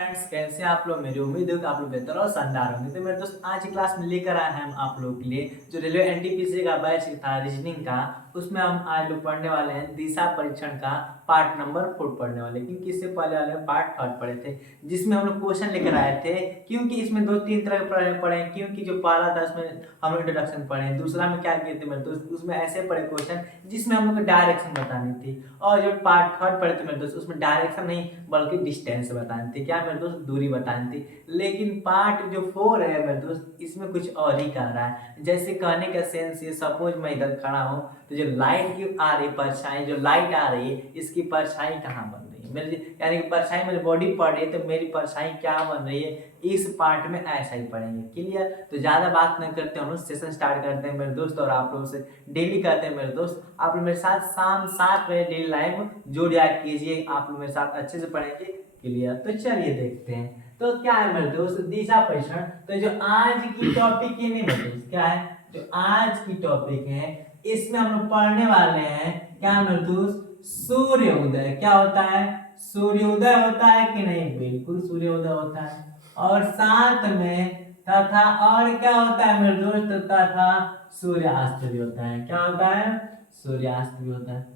Friends, कैसे हैं आप लोग। मेरी उम्मीद है कि आप लोग बेहतर और शानदार होंगे। तो मेरे दोस्त आज की क्लास में लेकर आए हैं हम आप लोगों के लिए जो रेलवे एनटीपीसी का बैच था रीजनिंग का। उसमें हम आज लोग पढ़ने वाले हैं दिशा परीक्षण का पार्ट नंबर 4 पढ़ने वाले, क्योंकि इससे पहले वाले पार्ट 3 पढ़े थे जिसमें हम लोग क्वेश्चन लेकर आए थे। क्योंकि इसमें 2-3 तरह के पढ़े, क्योंकि जो पहला था उसमें हम लोग इंट्रोडक्शन पढ़े, दूसरा में क्या किए थे मेरे दोस्त उसमें ऐसे पढ़े क्वेश्चन जिसमें हम लोग को डायरेक्शन बतानी थी, और जो पार्ट 3 पढ़े थे मेरे दोस्त उसमें डायरेक्शन नहीं बल्कि डिस्टेंस बतानी थी। क्या मेरे दोस्त, दूरी बतानी थी। लेकिन पार्ट जो 4 है मेरे दोस्त इसमें कुछ और ही कर रहा है। जैसे कहने का सेंस ये, सपोज मैं इधर खड़ा हूँ तो जो लाइट की आ रही परछाई, जो लाइट आ रही है इसकी परछाई कहाँ बन रही है मेरी, यानी कि परछाई मेरी बॉडी पड़ रही है तो मेरी परछाई क्या बन रही है, इस पार्ट में ऐसा ही पढ़ेंगे। क्लियर। तो ज्यादा बात न करते हैं, सेशन स्टार्ट करते हैं मेरे दोस्त, और आप लोगों से डेली कहते हैं मेरे दोस्त आप लोग मेरे साथ शाम 7 बजे डेली लाइव जुड़ जाया कीजिए। आप लोग मेरे साथ अच्छे से पढ़ेंगे। क्लियर। तो चलिए देखते हैं तो क्या है मेरे दोस्त, दिशा परीक्षण। तो जो आज की टॉपिक है नहीं मेरे दोस्त, क्या है जो आज की टॉपिक है इसमें हम लोग पढ़ने वाले हैं क्या मेरे दोस्त, सूर्य उदय। क्या होता है, सूर्योदय होता है कि नहीं, बिल्कुल सूर्योदय होता है। और साथ में तथा और क्या होता है मेरे दोस्त, तथा सूर्यास्त भी होता है। क्या होता है, सूर्यास्त भी होता है।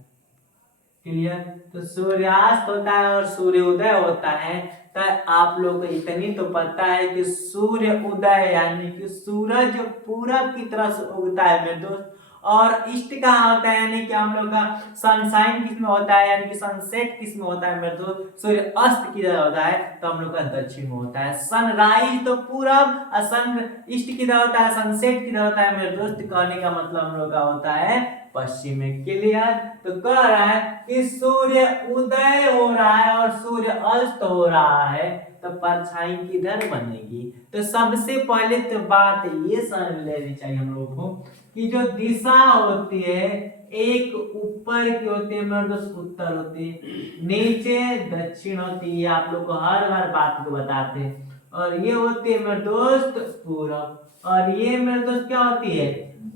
क्लियर। तो सूर्यास्त होता है और सूर्योदय होता है। तो आप लोग को इतनी तो पता है कि सूर्य उदय यानी कि सूरज पूरब की तरफ से उगता है मेरे दोस्त, और ईस्ट कहाँ होता है यानी कि हम लोग का सनशाइन किस में होता है, यानी कि सनसेट किस में होता है मेरे दोस्त, सूर्य अस्त किधर होता है तो हम लोग का दक्षिण में होता है। सनराइज तो पूरब और सन ईस्ट किधर होता है, सनसेट किधर होता है मेरे दोस्त, कहने का मतलब हम लोग का होता है पश्चिम में। क्लियर। तो कह रहा है कि सूर्य उदय हो रहा है और सूर्य अस्त हो रहा है तो परछाई किधर बनेगी। तो सबसे पहले तो बात ये समझ लेनी चाहिए हम लोगों को कि जो दिशा होती है एक ऊपर की होती है मेरे दोस्त, उत्तर होती है, नीचे दक्षिण होती है। आप लोग को हर बार बात को बताते हैं। और ये होती है मेरे दोस्त पूरब, और ये मेरे दोस्त क्या होती है,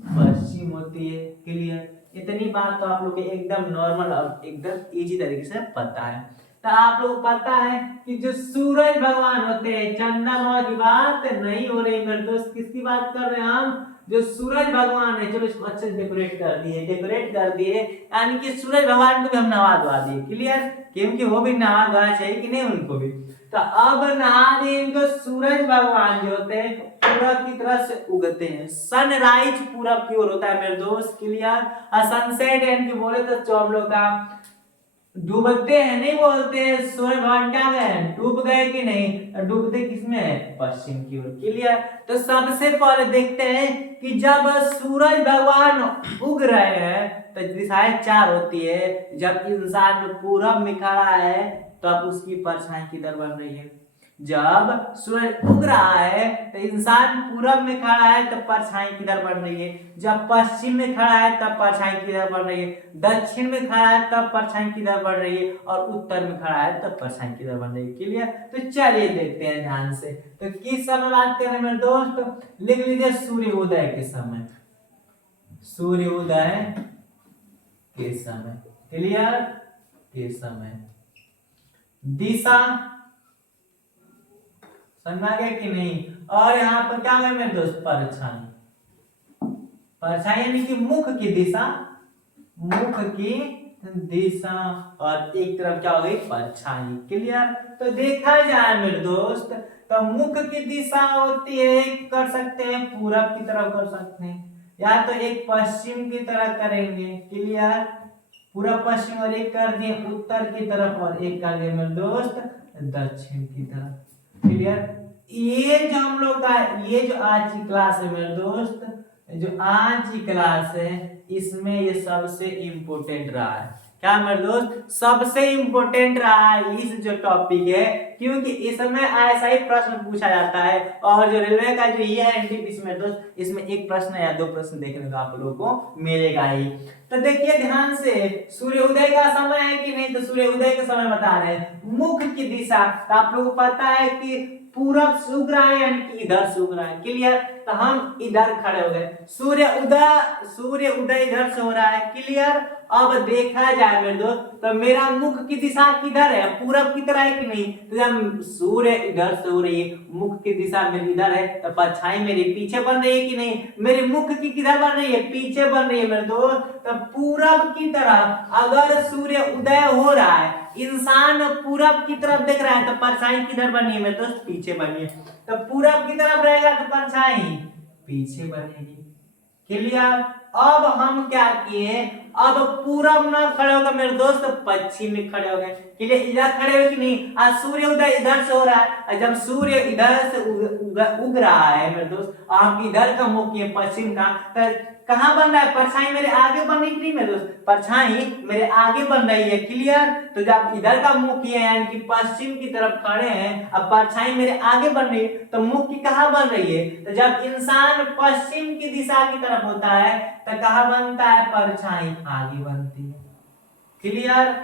पश्चिम होती है। क्लियर। इतनी बात तो आप लोग के एकदम नॉर्मल और एकदम इजी तरीके से पता है। तो आप लोग को पता है कि जो सूरज भगवान होते हैं, चंद्रमा की बात नहीं हो रही मेरे दोस्त, किसकी बात कर रहे हैं हम, जो सूरज भगवान है। चलो इसको अच्छे से डेकोरेट कर दिए, यानी कि सूरज भगवान को भी हम नहा धोवा दिए। क्लियर। क्योंकि वो भी नहा धोना चाहिए कि नहीं उनको भी। तो अब नहा दिए इनको, सूरज भगवान जो होते हैं पूरब की तरफ से उगते हैं। सनराइज पूरब की ओर होता है मेरे दोस्त। क्लियर। और सनसेट यानी कि बोले तो हम लोग का डूबते हैं नहीं बोलते, सूर्य भगवान क्या गए, डूब गए कि नहीं, डूबते किसमें है, पश्चिम की ओर। क्लियर। तो सबसे पहले देखते हैं कि जब सूरज भगवान उग रहे हैं तो दिशाएं 4 होती है। जब इंसान पूरब में खड़ा है तब उसकी परछाई किधर बन रही है, जब सूरज उग रहा है तो इंसान पूरब में खड़ा है तब परछाई किधर बन रही है, जब पश्चिम में खड़ा है तब परछाई किधर बन रही है, दक्षिण में खड़ा है तब परछाई किधर बन रही है, और उत्तर में खड़ा है तब परछाई किधर बन रही है। क्लियर। तो चलिए देखते हैं ध्यान से। तो किस समय बात कर रहे हैं मेरे दोस्त, लिख लीजिए सूर्योदय के समय, सूर्योदय के समय। क्लियर। के समय। दिशा समझ आ गया कि नहीं। और यहाँ पर क्या है मेरे दोस्त, परछाई। परछाई यानी कि मुख की दिशा, मुख की दिशा, और एक तरफ क्या हो गई, परछाई। क्लियर। तो देखा जाए मेरे दोस्त तो मुख की दिशा होती है, एक कर सकते हैं पूरब की तरफ कर सकते हैं, या तो एक पश्चिम की तरफ करेंगे। क्लियर। पूरा पश्चिम, और एक कर दिए उत्तर की तरफ, और एक कर दिए मेरे दोस्त दक्षिण की तरफ। क्लियर। ये जो हम लोग का ये जो आज की क्लास है मेरे दोस्त, जो आज की क्लास है इसमें ये सबसे इंपॉर्टेंट रहा है। क्या मेरे दोस्त, सबसे इंपॉर्टेंट रहा है इस जो टॉपिक है, क्योंकि इसमें ऐसा ही प्रश्न पूछा जाता है। और जो रेलवे का जो ये है एनटीपीसी मेरे दोस्त, इसमें एक प्रश्न या 2 प्रश्न देखने को आप लोगों को मिलेगा ही। तो देखिए ध्यान से, सूर्योदय का समय है कि नहीं, तो सूर्योदय का समय बता रहे हैं। मुख की दिशा, तो आप लोगों को पता है कि पूरब से उग रहा है यानी कि इधर से उग रहा है। क्लियर। तो हम इधर खड़े हो गए, सूर्य उदय इधर से हो रहा है। क्लियर। अब देखा जाए मेरे दोस्त तो मेरा मुख की दिशा किधर है, पूरब की तरह है कि नहीं। तो जब सूर्य इधर से हो रही है, मुख की दिशा मेरी इधर है, तो परछाई मेरी पीछे बन रही है कि नहीं। मेरे मुख की किधर बन रही है, पीछे बन रही है मेरे दोस्त। तो पूरब की तरफ अगर सूर्य उदय हो रहा है, इंसान पूरब की तरफ देख रहा है, तो परछाई किधर बनी है मेरे दोस्त, पीछे बनी है। तो पूरब की तरफ रहेगा तो परछाई पीछे बनेगी। क्लियर। अब हम क्या किए, अब पूरब ना खड़े होकर मेरे दोस्त पश्चिम में खड़े हो गए। क्लियर। इधर खड़े हो कि नहीं। आज सूर्य उदय इधर से हो रहा है, जब सूर्य इधर से उग रहा है मेरे दोस्त, आप इधर का मुख किए पश्चिम का, तो कहां बन रहा है, परछाई मेरे आगे बन रही नहीं मेरे दोस्त, परछाई मेरे आगे बन रही है। क्लियर। तो जब इधर का मुख किए यानी कि पश्चिम की तरफ खड़े हैं, अब परछाई मेरे आगे बन रही है, तो मुख की कहां बन रही है। तो जब इंसान पश्चिम की दिशा की तरफ होता है तो कहां बनता है, परछाई आगे बनती है। क्लियर।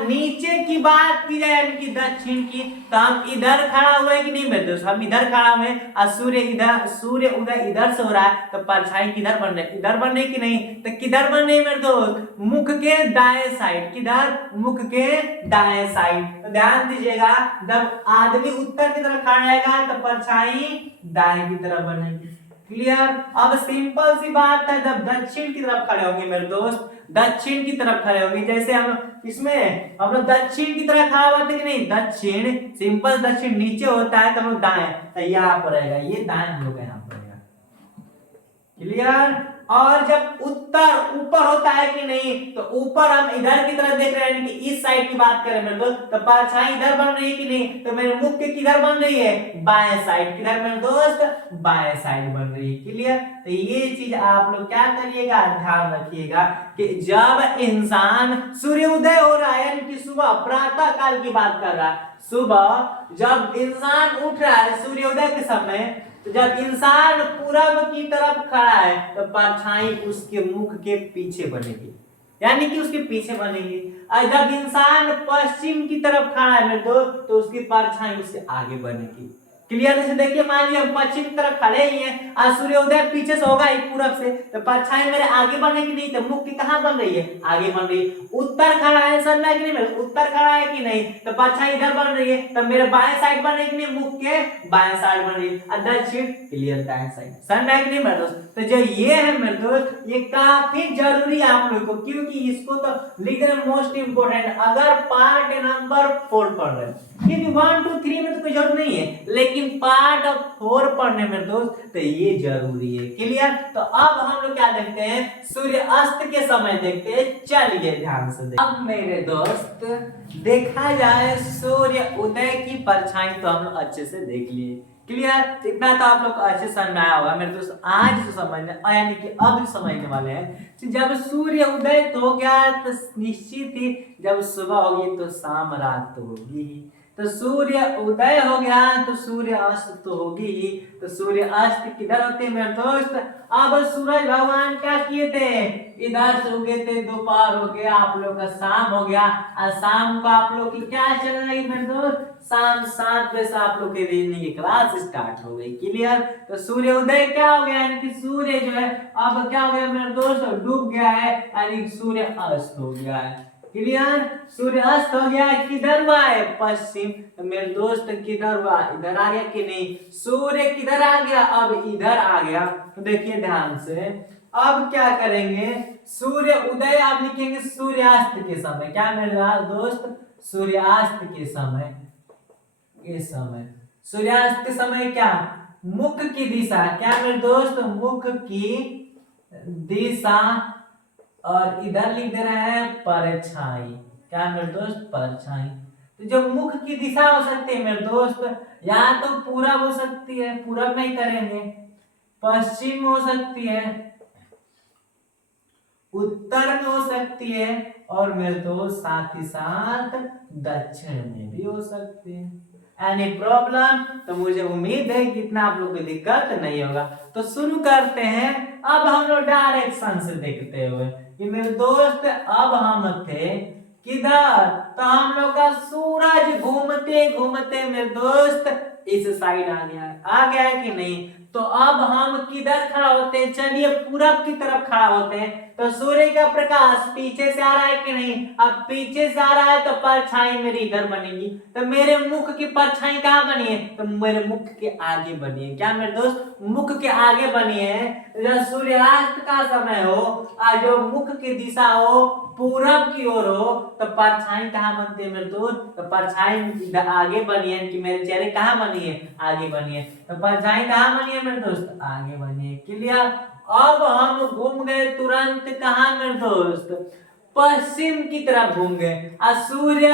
नीचे की बात की जाए यानी कि दक्षिण की, तो हम इधर खड़ा हुए कि नहीं मेरे दोस्त, हम इधर खड़ा हुए और सूर्य इधर, सूर्य उदय इधर से हो रहा है, तो परछाई किधर बन रही है, इधर बन रही कि नहीं। तो किधर बन रही मेरे दोस्त, मुख के दाएं साइड। किधर, मुख के दाएं साइड। तो ध्यान दीजिएगा, जब आदमी उत्तर की तरफ खड़ा रहेगा तो परछाई दाएं की तरफ बनेगी। क्लियर। अब सिंपल सी बात है, जब दक्षिण की तरफ खड़े होंगे मेरे दोस्त, दक्षिण की तरफ खड़े होंगे, जैसे हम इसमें हम लोग दक्षिण की तरफ खड़ा होते कि नहीं, दक्षिण, सिंपल दक्षिण नीचे होता है तो हम लोग दाएं, तो यहाँ पर रहेगा, ये दाएं हम लोग यहाँ पर रहेगा। क्लियर। और जब उत्तर ऊपर होता है कि नहीं, तो ऊपर हम इधर की तरफ देख रहे हैं कि इस साइड की बात करें मेरे दोस्त, तो परछाई इधर बन रही है कि नहीं, तो मेरे मुख के किधर बन रही है, बाएं साइड। किधर मेरे दोस्त, बाएं साइड बन रही है। क्लियर। तो ये चीज आप लोग क्या करिएगा, ध्यान रखिएगा कि जब इंसान सूर्योदय हो रहा है यानी कि सुबह प्रातः काल की बात कर रहा है, सुबह जब इंसान उठ रहा है सूर्योदय के समय, तो जब इंसान पूरब की तरफ खड़ा है तो परछाई उसके मुख के पीछे बनेगी, यानी कि उसके पीछे बनेगी। और जब इंसान पश्चिम की तरफ खड़ा है मेरे दोस्त, तो उसकी परछाई उससे आगे बनेगी। क्लियर। जैसे देखिए, मान लीजिए हम पश्चिम की तरफ खड़े ही हैं, आज सूर्योदय पीछे से होगा ही पूरब से, तो परछाई मेरे आगे बनेगी नहीं, तो मुख की कहां बन रही है, आगे बन रही है। उत्तर खड़ा है, समझा कि नहीं मेरे, उत्तर खड़ा है कि नहीं, तो परछाई इधर बन रही है, तो मेरे बाएं साइड बन रही है कि नहीं, मुख के बाएं साइड बन रही है। और दक्षिण, क्लियर, दाएं साइड, समझा कि नहीं मेरे दोस्त। तो जो ये है मेरे दोस्त, ये काफी जरूरी है आप लोग को, क्योंकि इसको तो लिख देना मोस्ट इंपोर्टेंट, अगर पार्ट नंबर 4 पढ़ रहे हैं, क्योंकि 1 2 3 में तो कोई जरूरत नहीं है, लेकिन पार्ट 4 पढ़ने में दोस्त तो ये जरूरी है। क्लियर। तो अब हम लोग क्या देखते हैं, सूर्य अस्त के समय देखते हैं, चलिए ध्यान से देखते। अब मेरे दोस्त देखा जाए सूर्य उदय की परछाई तो हम लोग अच्छे से देख लिए। क्लियर। इतना तो आप लोग को अच्छे समझ में आया होगा मेरे दोस्त। आज जो समझने यानी कि अब समझने वाले हैं, जब सूर्य उदय तो हो गया तो निश्चित ही जब सुबह होगी तो शाम रात तो होगी ही, तो सूर्य उदय हो गया तो सूर्य अस्त तो होगी ही। तो सूर्य अस्त किधर होते हैं मेरे दोस्त, अब सूरज भगवान क्या किए थे, इधर से उगे थे, दोपहर हो गया, आप लोग का शाम हो गया, और शाम को आप लोग की क्या चल रही है मेरे दोस्त, शाम 7 बजे से आप लोग की रीजनिंग की क्लास स्टार्ट हो गई। क्लियर। तो सूर्य उदय क्या हो गया, यानी कि सूर्य जो है अब क्या हो गया मेरे दोस्त, डूब गया है, यानी सूर्य अस्त हो गया है। क्लियर। सूर्य अस्त हो गया, किधर हुआ है, पश्चिम। तो मेरे दोस्त किधर हुआ, इधर आ गया कि नहीं, सूर्य किधर आ गया, अब इधर आ गया। तो देखिए ध्यान से, अब क्या करेंगे, सूर्य उदय आप लिखेंगे सूर्यास्त के समय, क्या मेरे दोस्त, सूर्यास्त के समय, इस समय सूर्यास्त के समय क्या, मुख की दिशा, क्या मेरे दोस्त, मुख की दिशा, और इधर लिख दे रहे हैं परछाई, क्या मेरे दोस्त, परछाई। तो जो मुख की दिशा हो सकती है मेरे दोस्त, या तो पूरब हो सकती है, पूरब नहीं करेंगे, पश्चिम हो सकती है, उत्तर में हो सकती है, और मेरे दोस्त साथ ही साथ दक्षिण में भी हो सकती है। एनी प्रॉब्लम, तो मुझे उम्मीद है कि इतना आप लोग को दिक्कत नहीं होगा। तो शुरू करते हैं, अब हम लोग डायरेक्शन से देखते हुए कि मेरे दोस्त अब हम थे किधर, तो हम लोग का सूरज घूमते घूमते मेरे दोस्त इस साइड आ गया है कि नहीं। तो अब हम किधर खड़ा होते हैं, चलिए पूरब की तरफ खड़ा होते हैं। तो सूर्य का प्रकाश पीछे से आ रहा है कि नहीं, अब पीछे से आ रहा है तो परछाई मेरी इधर बनेगी। तो मेरे मुख की परछाई कहाँ बनी है, तो मेरे मुख के आगे बनी है। क्या मेरे दोस्त, मुख के आगे बनी है। जब सूर्यास्त का समय हो और जो मुख की दिशा हो पूरब की ओर हो तो परछाई कहाँ बनती है मेरे दोस्त, तो परछाई आगे बनी है कि मेरे चेहरे कहाँ बनी है, आगे बनी है। तो परछाई कहाँ बनी है मेरे दोस्त, आगे बनी है। क्लियर। अब हम घूम गए तुरंत कहाँ मेरे दोस्त, पश्चिम की तरफ घूम गए। और सूर्य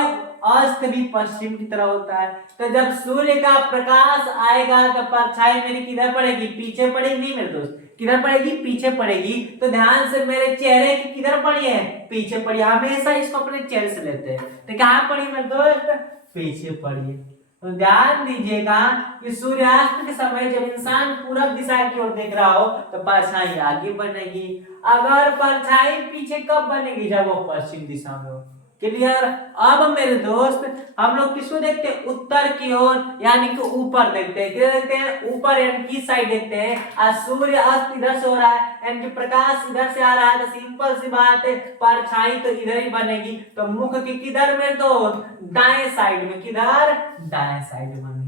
अस्त भी पश्चिम की तरफ होता है। तो जब सूर्य का प्रकाश आएगा तो परछाई मेरी किधर पड़ेगी, पीछे पड़ेगी नहीं मेरे दोस्त, किधर पड़ेगी, पीछे पड़ेगी। तो ध्यान से मेरे चेहरे की किधर पड़ी है, पीछे पड़ी। हमेशा इसको अपने चेहरे से लेते हैं। तो कहाँ पड़ी मेरे दोस्त, पीछे पड़ी है। तो ध्यान दीजिएगा कि सूर्यास्त के समय जब इंसान पूरब दिशा की ओर देख रहा हो तो परछाई आगे बनेगी। अगर परछाई पीछे कब बनेगी, जब वो पश्चिम दिशा में हो। क्लियर। अब मेरे दोस्त हम लोग किसको देखते हैं, उत्तर की ओर, यानी कि ऊपर देखते हैं। किधर देखते हैं, ऊपर यानी कि साइड देखते हैं। आज सूर्य अस्त इधर से हो रहा है यानी कि प्रकाश इधर से आ रहा है, तो सिंपल सी बात है परछाई तो इधर ही बनेगी। तो मुख की किधर मेरे दोस्त, दाएं साइड में। किधर, दाएं साइड में बनेगी।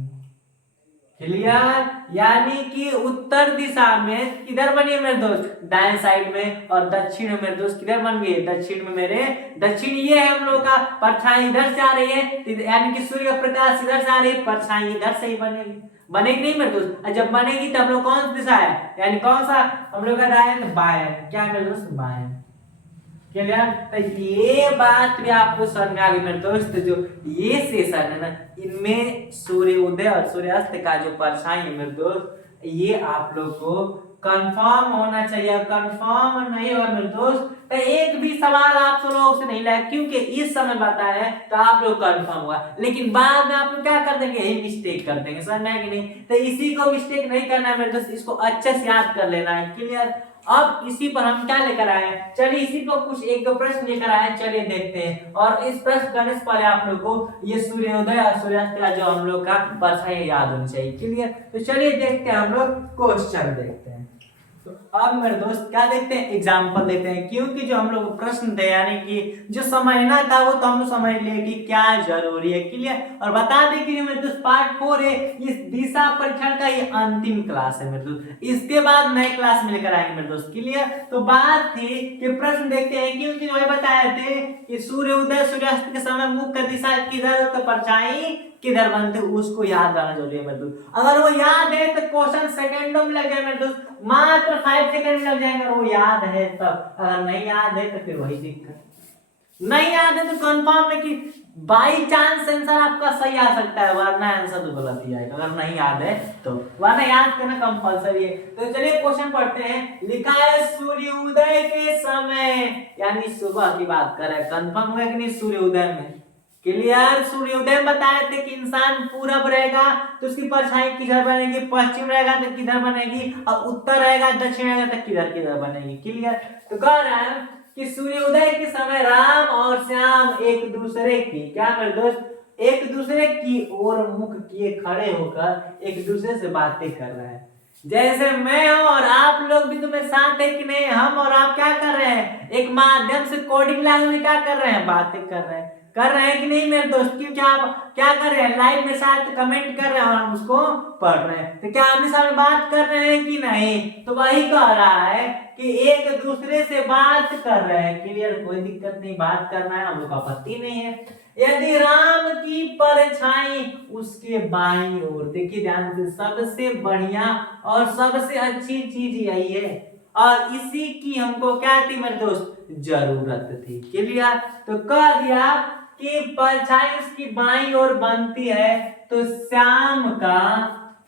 क्लियर। यानी कि उत्तर दिशा में किधर बनी है मेरे दोस्त, दाएं साइड में। और दक्षिण में मेरे दोस्त किधर बन गई, दक्षिण में मेरे, दक्षिण ये है हम लोग का, परछाई इधर से आ रही है यानी कि सूर्य का प्रकाश इधर से आ रही है, परछाई इधर से ही बनेगी। बनेगी नहीं मेरे दोस्त, जब बनेगी तब हम लोग कौन सी दिशा है, यानी कौन सा हम लोग का दाएं बाएं, क्या मेरे दोस्त, बाएं। क्लियर। तो ये बात भी आपको समझ में आ गई मेरे दोस्त। जो ये सेशन है ना, इनमें सूर्य उदय और सूर्यास्त का जो परछाई है मेरे दोस्त, ये आप लोग को कंफर्म होना चाहिए। कंफर्म नहीं होगा मेरे दोस्त तो एक भी सवाल आप सब लोगों से नहीं लाए, क्योंकि इस समय बताया है तो आप लोग कंफर्म हुआ, लेकिन बाद में आप लोग क्या कर देंगे, यही मिस्टेक कर देंगे। समझ में है कि नहीं। तो इसी को मिस्टेक नहीं करना है मेरे दोस्त, इसको अच्छे से याद कर लेना है। क्लियर। अब इसी पर हम क्या लेकर आए हैं, चलिए इसी पर कुछ एक दो प्रश्न लेकर आए हैं, चलिए देखते हैं। और इस प्रश्न करने से पहले आप लोग को ये सूर्योदय और सूर्यास्त का जो हम लोग का परछाई याद होनी चाहिए। क्लियर। तो चलिए देखते हैं, हम लोग क्वेश्चन देखते हैं। तो अब मेरे दोस्त क्या देखते हैं, एग्जाम्पल देखते हैं। क्योंकि जो हम लोग प्रश्न थे यानी कि जो समझना था वो तो हम लोग समझ लिए कि क्या जरूरी है। क्लियर। और बता दें कि मेरे दोस्त पार्ट 4 है, इस दिशा परीक्षण का ये अंतिम क्लास है मेरे दोस्त। इसके बाद नए क्लास में लेकर आएंगे मेरे दोस्त। क्लियर। तो बात थी कि प्रश्न देखते हैं, क्योंकि जो बताए थे कि सूर्य उदय सूर्यास्त के समय मुख का दिशा किधर तो परछाई किधर बनते, उसको याद रहना जरूरी है मेरे दोस्त। अगर वो याद है तो क्वेश्चन सेकंडों में लग जाए मेरे दोस्त, मात्र 5 सेकंड में लग जाएंगे। और वो याद है तब, अगर नहीं याद है तो फिर वही दिक्कत। नहीं याद है तो कंफर्म है कि बाई चांस आंसर आपका सही आ सकता है, वरना आंसर तो गलत ही आएगा अगर नहीं याद है तो, वरना याद करना कंपलसरी है। तो चलिए क्वेश्चन पढ़ते हैं। लिखा है सूर्योदय के समय, यानी सुबह की बात कर रहे हैं। कंफर्म हुआ कि नहीं, सूर्योदय में। क्लियर। सूर्योदय में बताए थे कि इंसान पूरब रहेगा तो उसकी परछाई किधर बनेगी, पश्चिम रहेगा तो किधर बनेगी, और उत्तर रहेगा दक्षिण रहेगा तो किधर किधर बनेगी। क्लियर। तो कह रहा है कि सूर्योदय के समय राम और श्याम एक दूसरे की, क्या मेरे दोस्त, एक दूसरे की ओर मुख किए खड़े होकर एक दूसरे से बातें कर रहे हैं। जैसे मैं हूं और आप लोग भी तुम्हें साथ है कि नहीं, हम और आप क्या कर रहे हैं, एक माध्यम से कोडिंग लैंग्वेज में क्या कर रहे हैं, बातें कर रहे हैं कि नहीं मेरे दोस्त। क्योंकि आप क्या कर रहे हैं, लाइव में साथ कमेंट कर रहे हैं और हम उसको पढ़ रहे हैं। तो क्या आमने सामने बात कर रहे हैं कि नहीं, तो वही कह रहा है कि एक दूसरे से बात कर रहे हैं। क्लियर। कोई दिक्कत नहीं, बात करना है, हम लोग आपत्ति नहीं है। यदि राम की परछाई उसके बाईं ओर, देखिए ध्यान से, सबसे बढ़िया और सबसे अच्छी चीज यही है, और इसी की हमको क्या थी मेरे दोस्त, जरूरत थी। क्लियर। तो कह दिया कि परछाई उसकी बाईं ओर बनती है, तो श्याम का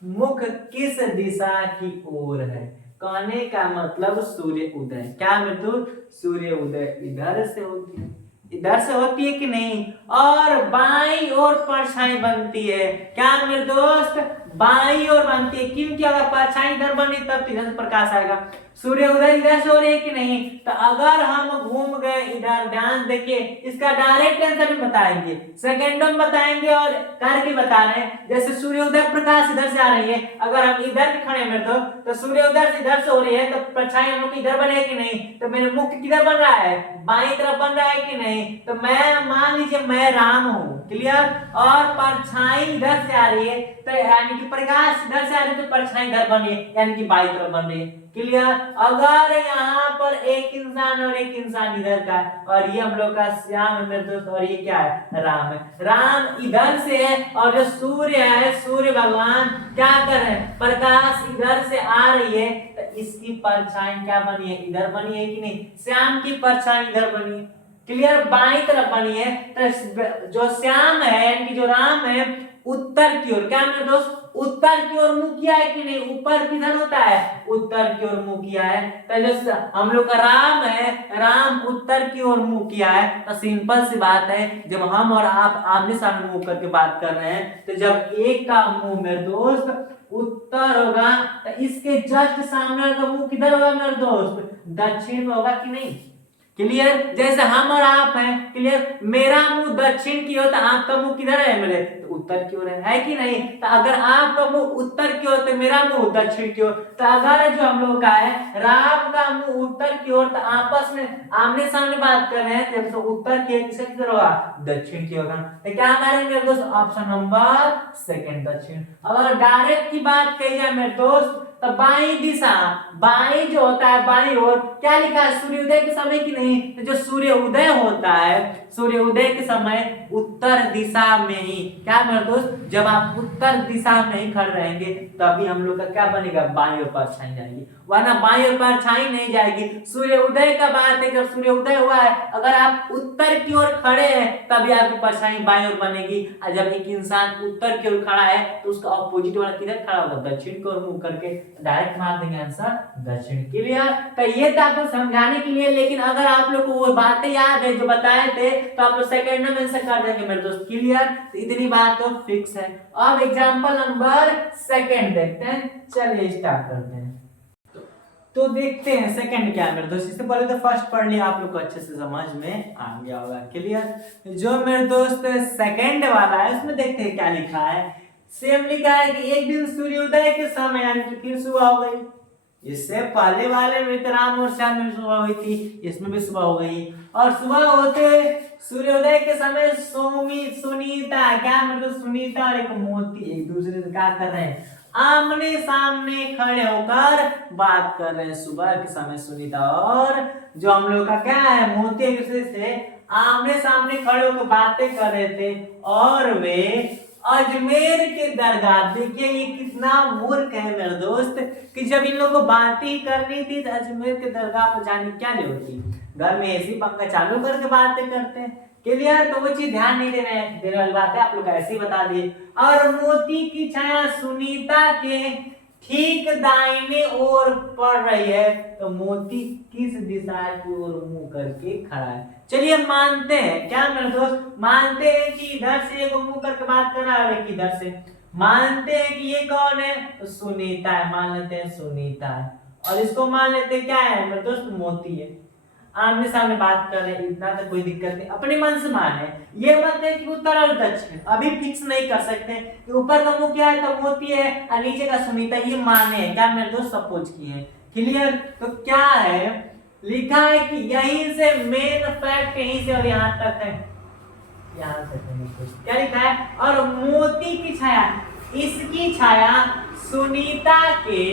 मुख किस दिशा की ओर है। कहने का मतलब सूर्य उदय, क्या मेरे दोस्त, सूर्य उदय इधर से होती है, इधर से होती है कि नहीं, और बाईं ओर परछाई बनती है। क्या मेरे दोस्त, बाईं ओर बनती है, क्योंकि अगर परछाई इधर बनी तब इधर से प्रकाश आएगा। सूर्य उदय इधर से हो रही है कि नहीं। तो अगर हम घूम गए इधर, ध्यान देखिए, इसका डायरेक्ट आंसर भी बताएंगे, सेकेंडों में बताएंगे और करके बता रहे हैं। जैसे सूर्योदय प्रकाश इधर से आ रही है, अगर हम इधर भी खड़े हैं तो सूर्योदय इधर से हो रही है, तो परछाई हम लोग इधर बने कि नहीं। तो मेरे मुख किधर बन रहा है, बाईं तरफ बन रहा है कि नहीं। तो मैं मान लीजिए मैं राम हूँ, क्लियर, और परछाई इधर से आ रही है, तो यानी कि प्रकाश इधर से आ रही है, तो परछाई इधर बन रही है, यानी कि बाईं तरफ बन रही है, क्लियर। अगर यहाँ पर एक इंसान और एक इंसान इधर का है, और ये हम लोग का श्याम है मेरे दोस्त, और ये क्या है, राम है। राम इधर से है, और जो सूर्य है, सूर्य भगवान क्या कर रहे हैं, प्रकाश इधर से आ रही है, तो इसकी परछाई क्या बनी है, इधर बनी है कि नहीं। श्याम की परछाई इधर बनी है, क्लियर, बाईं तरफ बनी है। तो जो श्याम है यानी कि जो राम है, उत्तर की ओर, क्या मेरे दोस्त, उत्तर की ओर मुंह किया है कि नहीं। ऊपर किधर होता है, उत्तर की ओर मुंह किया है। तो जो हम लोग का राम है, राम उत्तर की ओर मुंह किया है। तो सिंपल सी बात है, जब हम और आप आमने सामने मुंह करके बात कर रहे हैं, तो जब एक का मुंह मेरे दोस्त उत्तर होगा, तो इसके जस्ट सामने का मुंह किधर होगा मेरे दोस्त, दक्षिण में होगा कि नहीं। क्लियर, जैसे हम और आप हैं, क्लियर, मेरा मुंह दक्षिण की ओर, तो आपका मुंह किधर है मेरे, तो उत्तर की ओर है कि नहीं। तो अगर आपका मुंह उत्तर की ओर, तो मेरा मुंह दक्षिण की ओर। तो अगर जो हम लोग का है, राम का मुंह उत्तर की ओर, तो आपस में आमने सामने बात कर रहे हैं, तो उत्तर की किसे किधर होगा, दक्षिण की होगा। तो क्या मारेंगे मेरे दोस्त, ऑप्शन नंबर सेकंड, दक्षिण। अगर डायरेक्ट की बात कही जाए मेरे दोस्त, तो बाई दिशा, बाई जो होता है, बाई ओर क्या लिखा है, सूर्योदय के समय की नहीं। तो जो सूर्य उदय होता है, सूर्य उदय के समय उत्तर दिशा में ही, क्या मेरे दोस्त, जब आप उत्तर दिशा में ही खड़े रहेंगे, तभी हम लोग का क्या बनेगा, बाई ओर परछाई जाएगी, वरना बाई ओर परछाई नहीं जाएगी। सूर्य उदय का बात है, जब सूर्य उदय हुआ है, अगर आप उत्तर की ओर खड़े हैं, तभी आपकी परछाई बाई ओर बनेगी। और जब एक इंसान उत्तर की ओर खड़ा है, तो उसका ऑपोजिट वाला किधर खड़ा होगा, दक्षिण की ओर मुंह करके, डायरेक्ट मार देंगे आंसर दक्षिण। क्लियर। तो ये था आपको समझाने के लिए, लेकिन अगर आप लोग को वो बातें याद है जो बताए थे, तो आप लोग सेकंड में आंसर कर देंगे मेरे दोस्त। क्लियर, तो इतनी बात तो फिक्स है। अब एग्जांपल नंबर सेकंड देखते हैं, चलिए स्टार्ट करते हैं। तो देखते हैं सेकंड क्या है मेरे दोस्त। इससे पहले तो फर्स्ट पढ़ लिया, आप लोग को अच्छे से समझ में आ गया होगा। क्लियर। जो मेरे दोस्त सेकंड वाला है, उसमें देखते हैं क्या लिखा है। सेम लिखा है कि एक दिन सूर्योदय के समय, यानी कि फिर सुबह हो गई। इससे पहले वाले में तो राम और श्याम में सुबह हुई थी, इसमें भी सुबह हो गई। और सुबह होते सूर्योदय के समय सुनीता, क्या मतलब, सुनीता और एक मोती एक दूसरे से क्या कर रहे हैं, आमने सामने खड़े होकर बात कर रहे हैं। सुबह के समय सुनीता और जो हम लोग का क्या है, मोती एक दूसरे से आमने सामने खड़े होकर बातें कर रहे थे। और वे अजमेर के दरगाह, देखिए ये कितना मूर्ख है मेरे दोस्त, कि जब इन लोगों को बातें ही करनी थी, तो अजमेर के दरगाह पर जाने की क्या जरूरत थी, घर में एसी पंखा चालू करके बातें करते हैं। क्लियर। तो वो चीज ध्यान नहीं देने वाली बात है, आप लोग ऐसे ही बता दिए। और मोती की छाया सुनीता के ठीक दाहिने ओर पड़ रही है, तो मोती किस दिशा की ओर मुंह करके खड़ा है। चलिए मानते हैं, क्या मेरे दोस्त, मानते हैं कि इधर से एक मुंह करके बात कर रहा है, इधर से। मानते हैं कि ये कौन है, तो सुनीता है, मान लेते हैं सुनीता है। और इसको मान लेते हैं क्या है मेरे दोस्त, मोती है। आमने सामने बात कर रहे हैं, इतना तो कोई दिक्कत नहीं, अपने मन से माने। ये मत है कि उत्तर और दक्षिण अभी फिक्स नहीं कर सकते कि ऊपर का मुंह क्या है, तो मोती है, और नीचे का सुनीता, ये माने हैं, क्या मेरे दोस्त, सपोज किए हैं। क्लियर। तो क्या है, लिखा है कि यहीं से मेन फैक्ट, यहीं से और यहाँ तक है, यहाँ तक है। क्या लिखा है, और मोती की छाया, इसकी छाया सुनीता के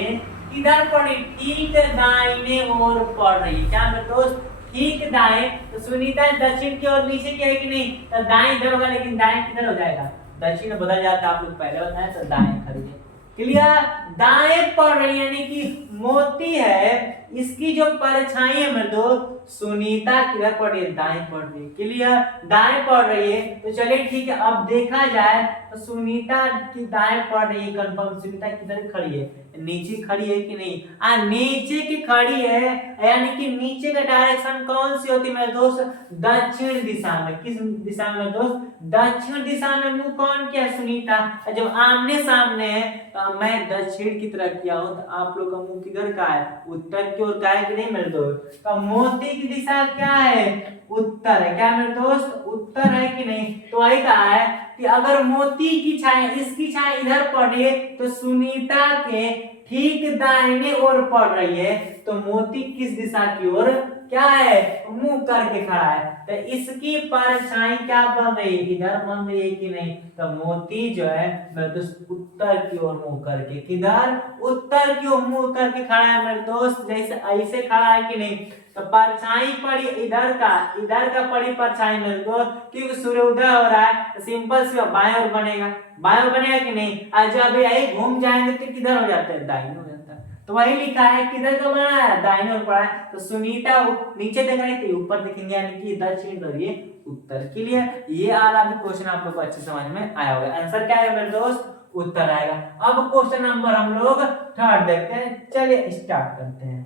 इधर पड़ी, ठीक दाहिने ओर पड़ रही। क्या मेरे दोस्त, ठीक दाएं, तो सुनीता दक्षिण की ओर नीचे की है कि नहीं, तो दाएं इधर होगा, लेकिन दाएं किधर हो जाएगा, दक्षिण बदल जाता है, आप लोग पहले बताए, तो दाएं खड़ी है। क्लियर। दाएं पड़ रही, यानी कि मोती है, इसकी जो परछाई है मेरे दोस्त, सुनीता किधर पड़ रही है, दाएं पड़ रही है। क्लियर। दाएं पड़ रही है, तो चलिए ठीक है, अब देखा जाए तो सुनीता की दाएं पड़ रही है, कंफर्म। सुनीता किधर खड़ी है, नीचे खड़ी है कि नहीं, नीचे की खड़ी है, यानी कि नीचे का डायरेक्शन कौन सी होती है मेरे दोस्त, दक्षिण दिशा में। किस दिशा में दोस्त, दक्षिण दिशा में मुंह कौन किया, सुनीता। जब आमने सामने है, तो मैं दक्षिण की तरफ किया हूं, तो आप लोग का मुंह किधर का है, उत्तर की की ओर का है कि नहीं मेरे दोस्त? तो मोती की दिशा क्या है? उत्तर है। क्या मेरे दोस्त? उत्तर है कि नहीं? तो वही कहा है कि अगर मोती की छाया, इसकी छाया इधर पड़ रही है तो सुनीता के ठीक दाहिने ओर पड़ रही है, तो मोती किस दिशा की ओर क्या है? मुंह करके खड़ा है, तो इसकी परछाई क्या बन रही है? इधर बन रही है कि नहीं? तो मोती जो है मेरे दोस्त उत्तर की ओर मुंह करके, किधर? उत्तर की ओर मुंह करके खड़ा है मेरे दोस्त, जैसे ऐसे खड़ा है कि नहीं? तो परछाई पड़ी इधर का पड़ी परछाई मेरे दोस्त, क्योंकि सूर्योदय हो रहा है तो सिंपल सी बाएं ओर बनेगा, बाएं ओर बनेगा कि नहीं? आज जब यही घूम जाएंगे तो किधर हो जाता है? दाहिने हो जाता है। तो वही लिखा है किधर का बना है? दाहिने ओर पड़ा है। तो सुनीता नीचे देख रहे थे, ऊपर देखेंगे, यानी कि दक्षिण ध्रुवीय उत्तर। क्लियर? ये वाला भी क्वेश्चन आप लोग को अच्छे समझ में आया होगा। आंसर क्या है मेरे दोस्त? उत्तर आएगा। अब क्वेश्चन नंबर हम लोग थर्ड देखते हैं, चलिए स्टार्ट करते हैं।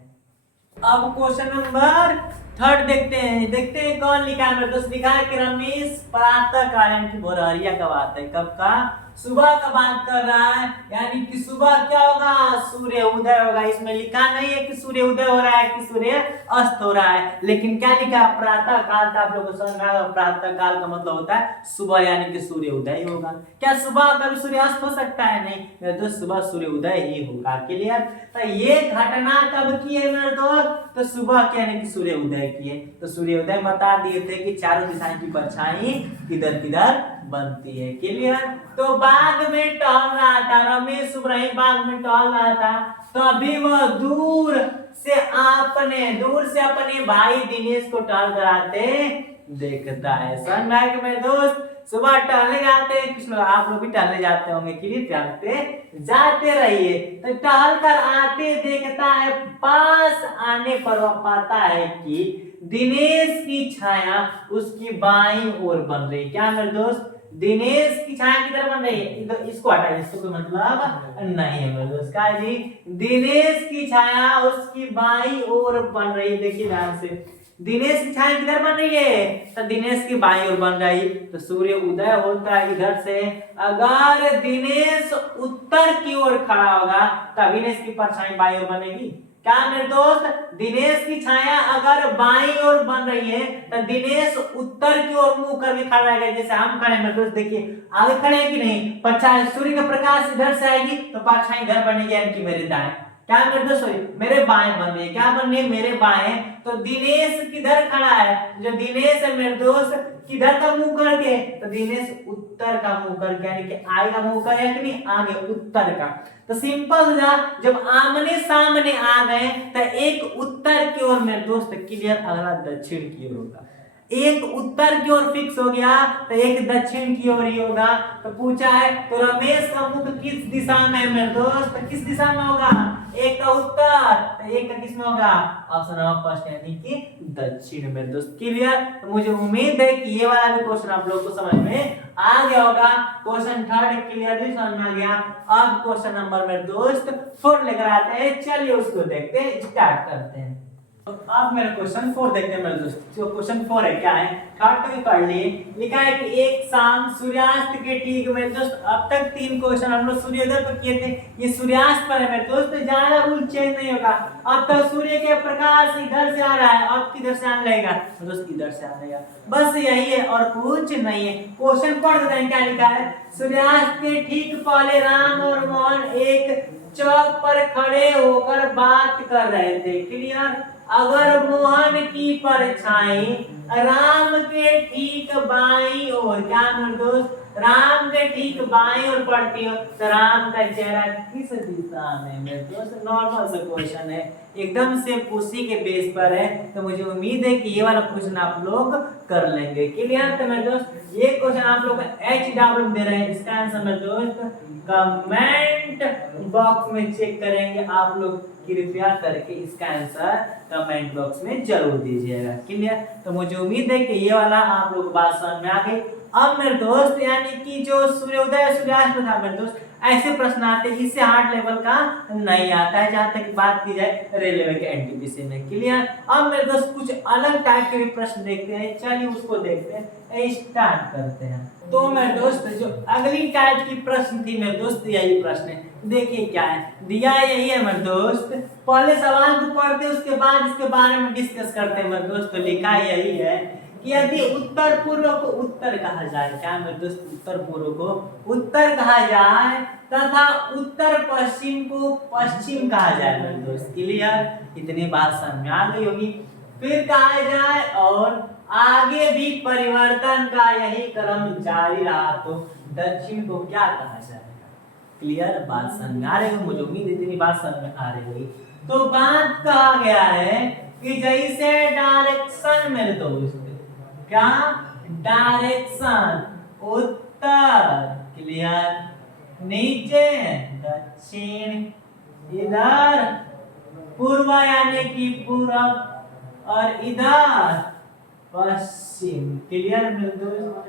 अब क्वेश्चन नंबर थर्ड देखते हैं कौन लिखा है मेरे दोस्त। लिखा है कि रमेश प्रातः काल की भोरहरिया का बात है, कब का? सुबह का बात कर रहा है, यानी कि सुबह क्या होगा? सूर्य उदय होगा। इसमें लिखा नहीं है कि सूर्य उदय हो रहा है कि सूर्य अस्त हो रहा है, लेकिन क्या लिखा है? प्रातः काल। का आप लोगों को समझ में आएगा, प्रातः काल का मतलब होता है सुबह, यानी कि सूर्य उदय होगा। क्या सुबह कभी सूर्य अस्त हो सकता है? नहीं, तो सुबह सूर्य उदय ही होगा। क्लियर? तो ये घटना कब की है मेरे दोस्त? तो सुबह के, यानी कि सूर्य उदय की है। तो सूर्य उदय बता दिए थे कि चारों दिशाएं की परछाई किधर किधर बनती है। क्लियर? तो बाग में टहल रहा था रमेश, इब्राहिम बाग में टहल रहा था, तो अभी वह दूर से अपने भाई दिनेश को टहल कराते देखता है। समझ में आया कि मेरे दोस्त? सुबह टहलने जाते हैं कुछ लोग, आप लोग भी टहलने जाते होंगे, क्लियर? टहलते जाते रहिए। तो टहल कर आते देखता है, पास आने पर वह पाता है कि दिनेश की छाया उसकी बाईं ओर बन रही। क्या मेरे दोस्त? दिनेश की छाया किधर बन रही है? इधर। इसको हटाइए, इसको कोई मतलब नहीं है मेरे दोस्त। क्या जी? दिनेश की छाया उसकी बाईं ओर बन रही है। देखिए ध्यान से, दिनेश की छाया किधर बन रही है? तो दिनेश की बाईं ओर बन रही। तो सूर्य उदय होता है इधर से, अगर दिनेश उत्तर की ओर खड़ा होगा तो दिनेश की परछाई बाईं ओर बनेगी। क्या मेरे दोस्त? दिनेश की छाया अगर बाईं ओर बन रही है तो दिनेश उत्तर की ओर मुंह करके खड़ा रहेगा, जैसे हम खड़े हैं मेरे दोस्त। देखिए आगे खड़े हैं कि नहीं? परछाई, सूर्य का प्रकाश इधर से आएगी तो परछाई इधर बनेगी, यानी कि मेरे दाएं। क्या मेरे दोस्त? मेरे बाएं बन रही है। क्या बन रही है? मेरे बाएं। तो दिनेश किधर खड़ा है? जो दिनेश है मेरे दोस्त, किधर का मुंह करके? तो दिनेश उत्तर का मुंह करके, यानी कि आएगा मुंह कर, या कि नहीं? आगे उत्तर का। तो सिंपल हो जा, जब आमने सामने आ गए तो एक उत्तर की ओर मेरे दोस्त, क्लियर? अगला दक्षिण की ओर होगा। एक उत्तर की ओर फिक्स हो गया तो एक दक्षिण की ओर ही होगा। तो पूछा है तो रमेश का मुख किस दिशा में है मेरे दोस्त? किस दिशा में होगा? एक का उत्तर, तो एक का किस में होगा? ऑप्शन नंबर फर्स्ट, यानी कि दक्षिण मेरे दोस्त। क्लियर? तो मुझे उम्मीद है कि ये वाला भी क्वेश्चन आप लोगों को समझ में आ गया होगा। क्वेश्चन थर्ड क्लियरली समझ में आ गया। अब क्वेश्चन नंबर मेरे दोस्त 4 लेकर आते हैं, चलिए उसको देखते हैं, स्टार्ट करते हैं। अब मेरा क्वेश्चन 4 देखते हैं मेरे दोस्त। जो क्वेश्चन 4 है क्या है? थर्ड तो भी पढ़ लिए। लिखा है कि एक शाम सूर्यास्त के ठीक मेरे दोस्त, अब तक 3 क्वेश्चन हम लोग सूर्योदय पर किए थे, ये सूर्यास्त पर है मेरे दोस्त। ज्यादा रूल चेंज नहीं होगा। अब तक सूर्य के प्रकाश इधर से आ रहा है, अब किधर से आने लगेगा दोस्त? इधर से आने लगेगा। बस यही है और कुछ नहीं है। क्वेश्चन पढ़ देते हैं क्या लिखा है। सूर्यास्त के ठीक पहले राम और मोहन एक चौक पर खड़े होकर बात कर रहे थे। क्लियर? अगर मोहन की परछाई राम के ठीक बाईं ओर, क्या मेरे दोस्त? राम के ठीक बाईं ओर पड़ती हो तो राम का चेहरा किस दिशा में मेरे दोस्त? नॉर्मल सा क्वेश्चन है, एकदम से उसी के बेस पर है। तो मुझे उम्मीद है कि ये वाला क्वेश्चन आप लोग कर लेंगे। क्लियर? तो मेरे दोस्त ये क्वेश्चन आप लोग HW दे रहे हैं, इसका आंसर मेरे दोस्त कमेंट बॉक्स में चेक करेंगे। आप लोग कृपया करके इसका आंसर कमेंट बॉक्स में जरूर दीजिएगा। क्लियर? तो मुझे उम्मीद है कि ये वाला आप लोग बात समझ में आ गई। अब मेरे दोस्त, यानी कि जो सूर्योदय सूर्यास्त था मेरे दोस्त, ऐसे प्रश्न आते हैं, इससे हार्ड लेवल का नहीं आता है जहां तक बात की जाए रेलवे के एनटीपीसी में। क्लियर? अब मेरे दोस्त कुछ अलग टाइप के भी प्रश्न देखते हैं, चलिए उसको देखते हैं, स्टार्ट करते हैं। तो मेरे दोस्त जो अगली टाइप की प्रश्न थी मेरे दोस्त, यही प्रश्न है। देखिए क्या है दिया, यही है मेरे दोस्त। पहले सवाल को पढ़ते उसके बाद इसके बारे में डिस्कस करते हैं मेरे दोस्त। तो लिखा यही है कि यदि उत्तर पूर्व को उत्तर कहा जाए, क्या मेरे दोस्त, उत्तर पूर्व को उत्तर कहा जाए तथा उत्तर पश्चिम को पश्चिम कहा जाए मेरे दोस्त। क्लियर, इतनी बात समझ में आ गई होगी। फिर कहा जाए और आगे भी परिवर्तन का यही क्रम जारी रहा तो दक्षिण को क्या कहा जाएगा। क्लियर, बात समझ में आ रही है, मुझे उम्मीद है इतनी बात समझ में आ रही होगी। तो बात कहा गया है कि जैसे डायरेक्शन मेरे दोस्त, क्या डायरेक्शन उत्तर, क्लियर, नीचे दक्षिण, इधर पूर्व यानी कि पूरब और इधर पश्चिम। क्लियर मेरे दोस्त,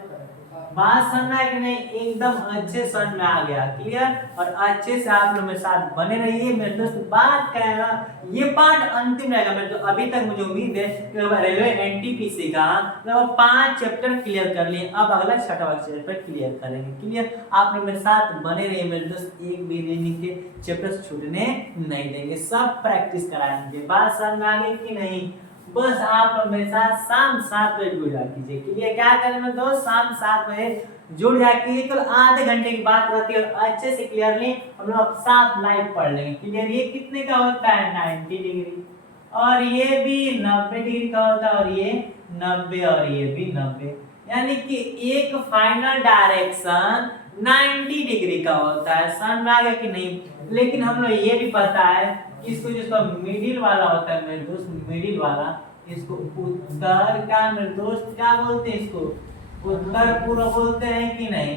बात समझना है कि नहीं, एकदम अच्छे समझ में आ गया। क्लियर, और अच्छे से आप लोग मेरे साथ बने रहिए मेरे दोस्त। बात क्या है, ये पार्ट अंतिम रहेगा मेरे दोस्त। अभी तक मुझे उम्मीद है कि रेलवे एनटीपीसी का लगभग 5 चैप्टर क्लियर कर लिए, अब अगला 6वां चैप्टर क्लियर करेंगे। क्लियर, आप लोग मेरे साथ बने रहिए मेरे दोस्त, एक भी रीजनिंग के चैप्टर छूटने नहीं देंगे, सब प्रैक्टिस कराएंगे। बात समझ में आ गई कि नहीं। बस आप मेरे साथ शाम 7 बजे जुड़ जा कीजिए। क्लियर, क्या करें मेरे दोस्त, शाम 7 बजे जुड़ जा कीजिए। केवल आधे घंटे की बात रहती है और अच्छे से क्लियरली हम लोग साफ लाइव पढ़ लेंगे। क्लियर, ये कितने का होता है 90 डिग्री, और ये भी 90 डिग्री का होता है, और ये 90 और ये भी 90, यानी कि एक फाइनल डायरेक्शन 90 डिग्री का होता है। समझ में आ गया कि नहीं। लेकिन हम लोग ये भी पता है इसको, जिसका मिडिल वाला होता है मेरे दोस्त, मिडिल वाला, इसको उत्तर, क्या मेरे दोस्त क्या बोलते हैं, इसको उत्तर पूर्व बोलते हैं कि नहीं।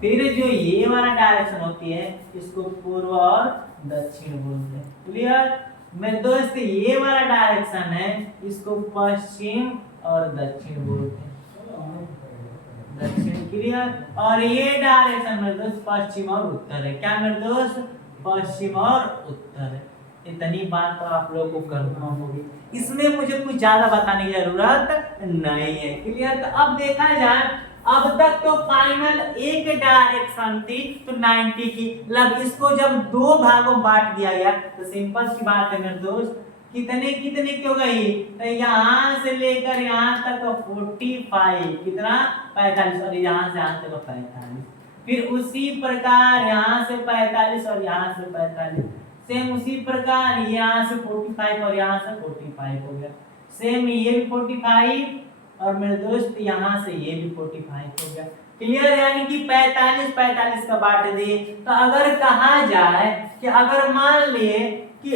फिर जो ये वाला डायरेक्शन होती है इसको पूर्व और दक्षिण बोलते हैं। क्लियर मेरे दोस्त, ये वाला डायरेक्शन है इसको पश्चिम और दक्षिण बोलते हैं, दक्षिण। क्लियर, और ये डायरेक्शन मेरे दोस्त पश्चिम और उत्तर है। क्या मेरे दोस्त, पश्चिम और उत्तर है। इतनी बात तो आप लोगों को कंफर्म होगी, इसमें मुझे कुछ ज्यादा बताने की जरूरत नहीं है। क्लियर, तो अब देखा जाए, अब तक तो फाइनल एक डायरेक्शन थी तो 90 की, मतलब इसको जब 2 भागों में बांट दिया गया तो सिंपल सी बात है मेरे दोस्त, कितने कितने क्यों गई, तो यहाँ से लेकर यहाँ तक 45, कितना 45, और यहाँ से यहाँ तक 45। फिर उसी प्रकार यहाँ से 45 और यहाँ से 45, सेम उसी प्रकार यहाँ से 45 और यहाँ से 45 हो गया। सेम ये भी 45 और मेरे दोस्त यहाँ से ये भी 45 हो गया। क्लियर, यानी कि 45 का बांट दिए। तो अगर कहा जाए कि अगर मान लिए कि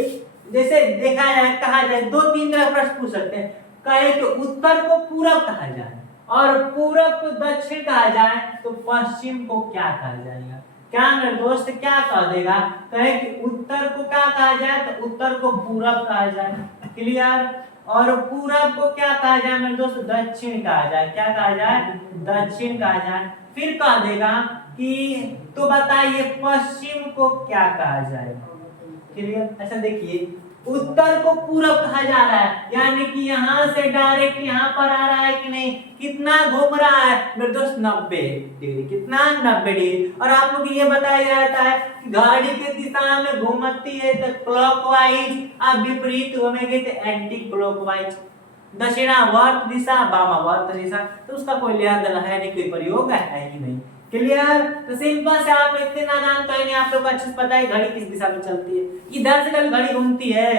जैसे देखा जाए, कहा जाए 2-3 तरह प्रश्न पूछ सकते हैं। कहे कि उत्तर को पूरब कहा जाए और पूरब को दक्षिण कहा जाए तो पश्चिम को क्या कहा जाएगा। क्या मेरे दोस्त क्या कह देगा, कहे कि उत्तर को क्या कहा जाए तो उत्तर को पूरब कहा जाए। क्लियर, और पूरब को क्या कहा जाए मेरे दोस्त, दक्षिण कहा जाए। क्या कहा जाए, दक्षिण कहा जाए। फिर कह देगा कि तो बताइए पश्चिम को क्या कहा जाएगा। क्लियर, अच्छा देखिए, उत्तर को पूरब कहा जा रहा है, यानी कि यहाँ से डायरेक्ट यहाँ पर आ रहा है कि नहीं, कितना घूम रहा है मेरे दोस्त, 90 डिग्री। कितना, 90 डिग्री। और आप लोग ये बताया जाता है कि घड़ी के दिशा में घूमती है तो क्लॉकवाइज, आप विपरीत घूमेंगे तो एंटी क्लॉकवाइज। दक्षिणावर्त दिशा, वामावर्त दिशा, तो उसका कोई लेना देना है नहीं, कोई प्रयोग है ही नहीं। क्लियर, तो सिंपल से आप इतने नादान तो नहीं, आप लोग को अच्छे से पता है घड़ी किस दिशा में चलती है। इधर से कभी घड़ी घूमती है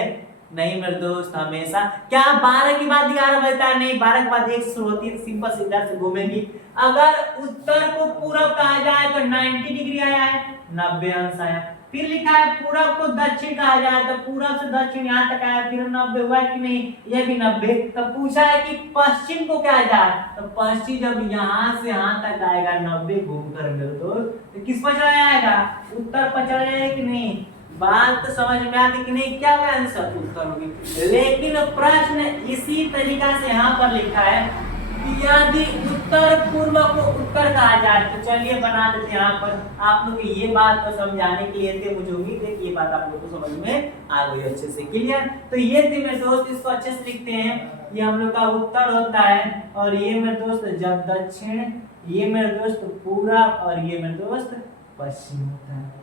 नहीं मेरे दोस्त, हमेशा क्या 12 के बाद 11 बजता है, नहीं 12 के बाद 1 शुरू होती है, तो सिंपल से इधर से घूमेगी। अगर उत्तर को पूरब कहा जाए तो 90 डिग्री आया है, 90 अंश आया। फिर लिखा है पूरब को दक्षिण कहा जाए तो पूरब से दक्षिण यहाँ तक आया, फिर 90 हुआ कि नहीं, ये भी 90। तो पूछा है कि पश्चिम को क्या जाए, तो पश्चिम जब यहाँ से यहाँ तक आएगा 90 घूमकर मेरे दोस्त, तो किस पर चला जाएगा, उत्तर पर चला जाएगा कि नहीं। बात तो समझ में आती कि नहीं, क्या आंसर उत्तर होगी। लेकिन प्रश्न इसी तरीका से यहाँ पर लिखा है कि यदि उत्तर पूर्व को उत्तर कहा जाए, तो चलिए बना देते हैं यहाँ पर। आप लोग ये बात को समझाने के लिए थे, मुझे उम्मीद है कि ये बात आप लोग को समझ में आ गई अच्छे से। क्लियर, तो ये थे मेरे दोस्त, इसको अच्छे से लिखते हैं। ये हम लोग का उत्तर होता है और ये मेरे दोस्त जब दक्षिण, ये मेरे दोस्त पूरब और ये मेरे दोस्त पश्चिम होता है।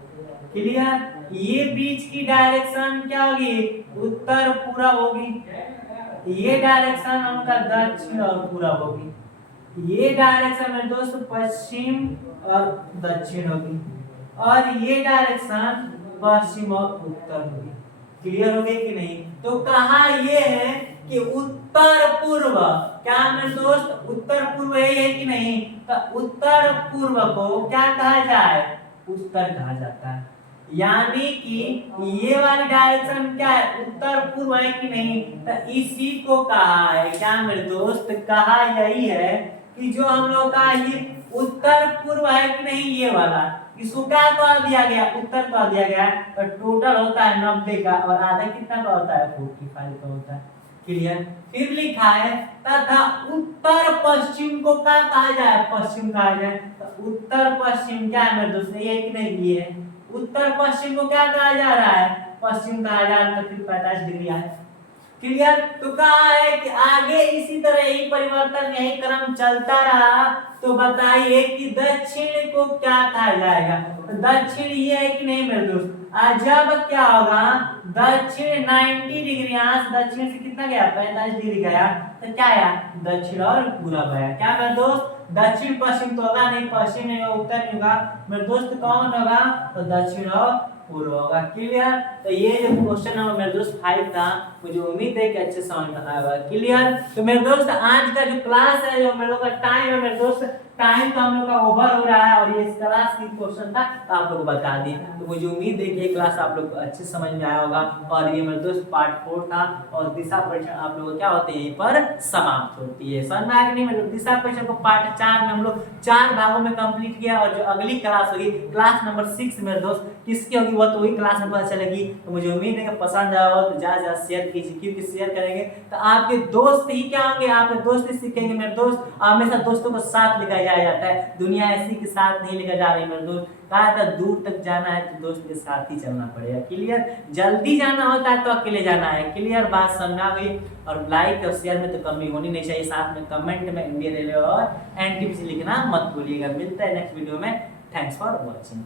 क्लियर? ये बीच की डायरेक्शन क्या होगी? उत्तर पूरब होगी। ये डायरेक्शन उनका दक्षिण और पूरब होगी। ये डायरेक्शन मेरे दोस्त पश्चिम और दक्षिण होगी और ये डायरेक्शन पश्चिम और उत्तर होगी। क्लियर हो गई कि नहीं? तो कहा ये है कि उत्तर पूर्व, क्या मेरे दोस्त उत्तर पूर्व है कि नहीं? तो उत्तर पूर्व को क्या कहा जाए? उत्तर कहा जाता है। यानी कि ये वाली डायरेक्शन क्या है? उत्तर पूर्व है कि नहीं? तो इसी को कहा है क्या मेरे दोस्त? कहा यही है कि जो हम लोग का ये उत्तर पूर्व है कि नहीं, ये वाला, इसको क्या कह दिया गया? उत्तर कह दिया गया। तो टोटल होता है 90 का और आधा कितना का होता है? 45 का होता है। क्लियर? फिर लिखा है तथा उत्तर पश्चिम को क्या कहा जाए? पश्चिम कहा जाए। तो उत्तर पश्चिम क्या है मेरे दोस्त? ये कि नहीं? ये है। उत्तर पश्चिम को क्या कहा जा रहा है? पश्चिम कहा जा रहा है। तो फिर 45 डिग्री है। क्लियर? तो कहा है कि आगे इसी तरह यही परिवर्तन, यही क्रम चलता रहा तो बताइए कि दक्षिण को क्या कहा जाएगा? तो दक्षिण ये है कि नहीं मेरे दोस्त? जब क्या होगा? दक्षिण 90 डिग्री, यहाँ से दक्षिण से कितना गया? 45 डिग्री गया। तो क्या आया? दक्षिण और पूरब आया। क्या मेरे दोस्त? दक्षिण पश्चिम तो होगा नहीं, पश्चिम नहीं होगा, उत्तर नहीं होगा मेरे दोस्त, कौन होगा? तो दक्षिण और पूर्व होगा। क्लियर? तो ये जो क्वेश्चन नंबर मेरे दोस्त 5 था, मुझे उम्मीद है कि अच्छे समझ में आएगा। क्लियर? तो मेरे दोस्त आज का जो क्लास है, जो मेरे लोग का टाइम है मेरे दोस्त, टाइम तो हम लोग का ओवर हो रहा है और ये इस क्लास की क्वेश्चन था तो आप लोग को बता दिए। तो मुझे उम्मीद है कि ये क्लास आप लोग को अच्छे समझ में आया होगा। और ये मेरे दोस्त पार्ट 4 था और दिशा परीक्षण आप लोग को क्या होते हैं यहीं पर समाप्त होती है। समझ में आया कि नहीं मेरे? दिशा परीक्षण को पार्ट 4 में हम लोग 4 भागों में कंप्लीट किया और जो अगली क्लास होगी क्लास नंबर 6 मेरे दोस्त किसकी होगी वो तो वही क्लास में पता चलेगी। तो मुझे उम्मीद है कि पसंद आया हो तो ज्यादा शेयर कीजिए, क्योंकि शेयर करेंगे तो आपके दोस्त ही क्या होंगे? आपके दोस्त ही सीखेंगे मेरे दोस्त। हमेशा दोस्तों को साथ लेकर जाया जाता है, दुनिया ऐसी के साथ नहीं लेकर जा रही मेरे दोस्त। कहा था दूर तक जाना है तो दोस्त के साथ ही चलना पड़ेगा। क्लियर? जल्दी जाना होता है तो अकेले जाना है। क्लियर? बात समझा गई? और लाइक और शेयर में तो कमी होनी नहीं चाहिए, साथ में कमेंट में इंडियन रेलवे और एनटीपीसी लिखना मत भूलिएगा। मिलता है नेक्स्ट वीडियो में। Thanks for watching.